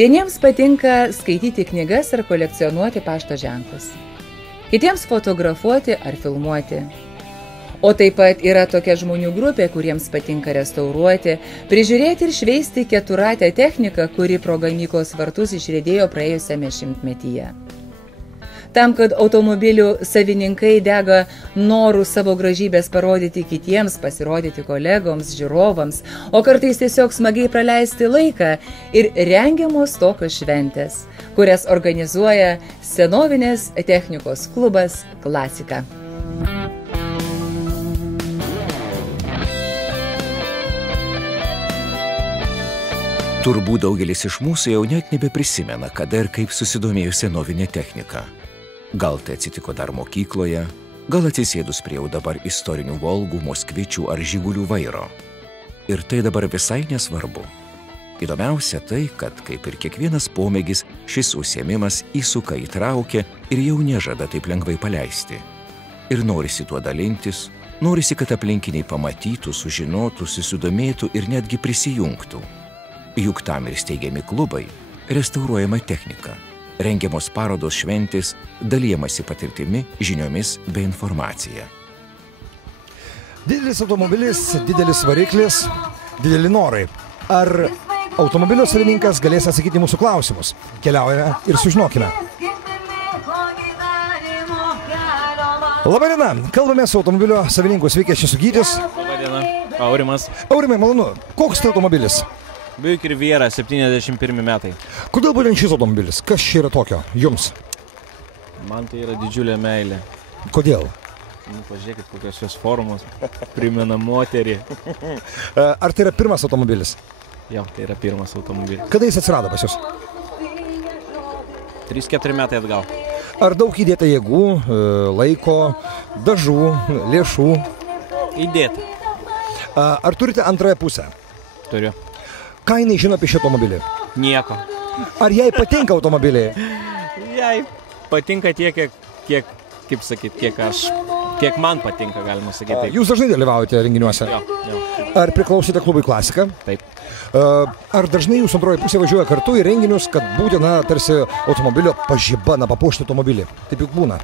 Vieniems patinka skaityti knygas ar kolekcionuoti pašto ženklus. Kitiems fotografuoti ar filmuoti. O taip pat yra tokia žmonių grupė, kuriems patinka restauruoti, prižiūrėti ir šveisti keturratę techniką, kuri pro gamyklos vartus išriedėjo praėjusiame šimtmetyje. Tam, kad automobilių savininkai dega norų savo gražybės parodyti kitiems, pasirodyti kolegoms, žiūrovams, o kartais tiesiog smagiai praleisti laiką ir rengiamos tokios šventės, kurias organizuoja senovinės technikos klubas Klasika. Turbūt daugelis iš mūsų jau net nebeprisimena, kada ir kaip susidomėjo senovinė technika. Gal tai atsitiko dar mokykloje, gal atsisėdus prie jau dabar istorinių Volgų, Moskvičių ar Žigulių vairo. Ir tai dabar visai nesvarbu. Įdomiausia tai, kad kaip ir kiekvienas pomėgis, šis užsiėmimas įsuka, įtraukia ir jau nežada taip lengvai paleisti. Ir norisi tuo dalintis, norisi, kad aplinkiniai pamatytų, sužinotų, susidomėtų ir netgi prisijungtų. Juk tam ir steigiami klubai, restauruojama technika. Rengiamos parodos, šventės, dalijamasi patirtimi, žiniomis bei informacija. Didelis automobilis, didelis variklis, dideli norai. Ar automobilio savininkas galės atsakyti mūsų klausimus? Keliaujame ir sužinokime. Labadiena, kalbame su automobilio savininku. Sveiki, aš esu Gytis. Labadiena, Aurimas. Aurimai, malonu. Koks tai automobilis? Buick Riviera, 71 metai. Kodėl būtent šis automobilis? Kas čia yra tokio jums? Man tai yra didžiulė meilė. Kodėl? Pažiūrėkit, kokios jos formos. Primena moterį. Ar tai yra pirmas automobilis? Jo, tai yra pirmas automobilis. Kada jis atsirado pas jūs? 3-4 metai atgal. Ar daug įdėta jėgų, laiko, dažų, lėšų? Įdėta. Ar turite antrąją pusę? Turiu. Ką jinai žino apie šį automobilį? Nieko. Ar jai patinka automobiliai? Jai patinka tiek, kiek man patinka, galima sakyti. Jūs dažnai dalyvaujate renginiuose? Jo. Ar priklausite klubui Klasika? Taip. Ar dažnai jūsų antroji pusė važiuoja kartu į renginius, kad būtina tarsi automobilio pažiba, papuošti automobilį? Taip juk būna.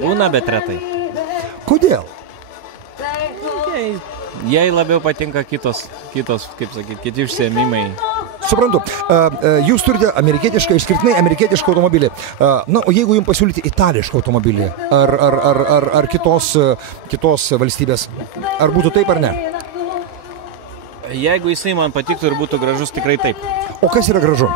Būna, bet retai. Kodėl? Jai labiau patinka kitos, kaip sakyti, kiti užsiėmimai. Suprantu. Jūs turite amerikietišką, išskirtinai amerikietišką automobilį. Na, o jeigu jums pasiūlyti itališką automobilį ar kitos valstybės, ar būtų taip ar ne? Jeigu jisai man patiktų ir būtų gražus, tikrai taip. O kas yra gražu?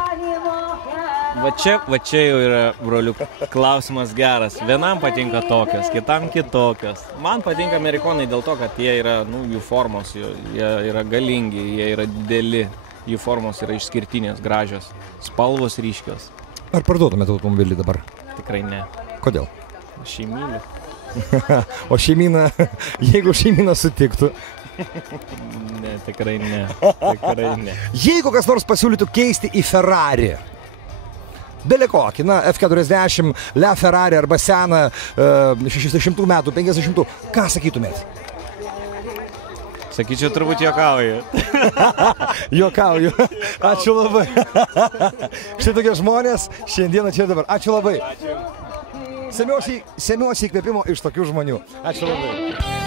Va čia jau yra, broliuk, klausimas geras. Vienam patinka tokios, kitam kitokios. Man patinka amerikonai dėl to, kad jie yra, jų formos, jie yra galingi, jie yra dideli, jų formos yra išskirtinės, gražios, spalvos ryškios. Ar parduotumėte automobilį dabar? Tikrai ne. Kodėl? Aš jį myliu. O šeimyna, jeigu šeimyna sutiktų? Ne, tikrai ne. Tikrai ne. Jeigu kas nors pasiūlytų keisti į Ferrari, belė kokį, F40, Le Ferrari arba seną 60 metų, 50, ką sakytumėt? Sakyčiau, turbūt juokauju. Juokauju. Ačiū labai. Štai tokie žmonės šiandieną čia dabar. Ačiū labai. Semiuosi įkvėpimo iš tokių žmonių. Ačiū labai.